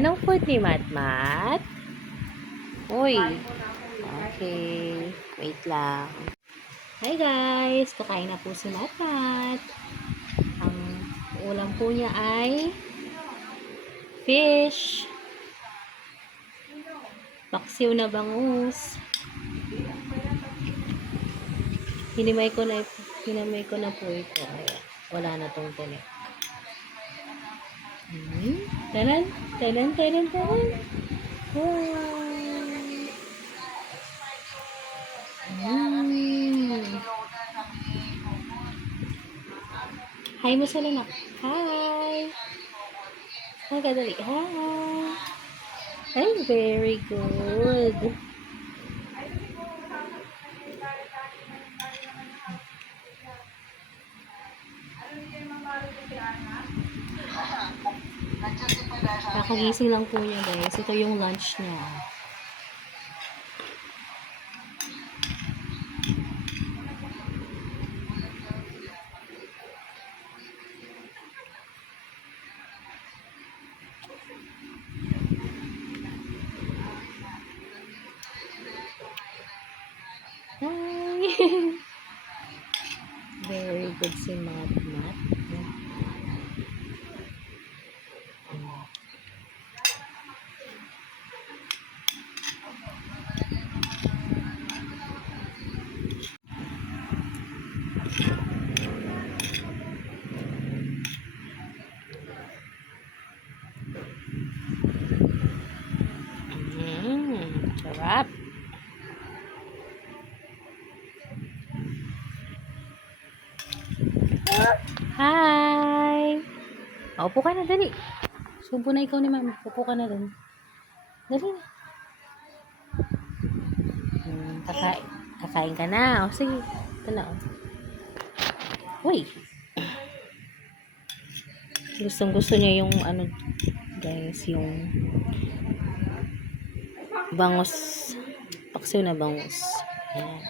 Anong food ni Matmat? Uy. Okay. Wait lang. Hi guys! Kakain na po si Matmat. Ang ulam po niya ay fish. Paksiw na bangus. Hinimay ko na po ito. Ayan. Wala na tong tinik. Tanan. Wow. Hi mo sa lanak. Hi. Hi kadali. Hi. Ay, very good. Kakagising lang po niya guys. Ito yung lunch niya. Hi! Very good si Matmat. Sarap. Hi! Upo ka na, dali. Subo na ikaw ni Mami. Upo ka na dun. Dali na. Kakain ka na. O, sige. Ito na, o. Uy! Gustong-gusto niya yung ano, guys, yung bangus. Paksiw na bangus. Ayan.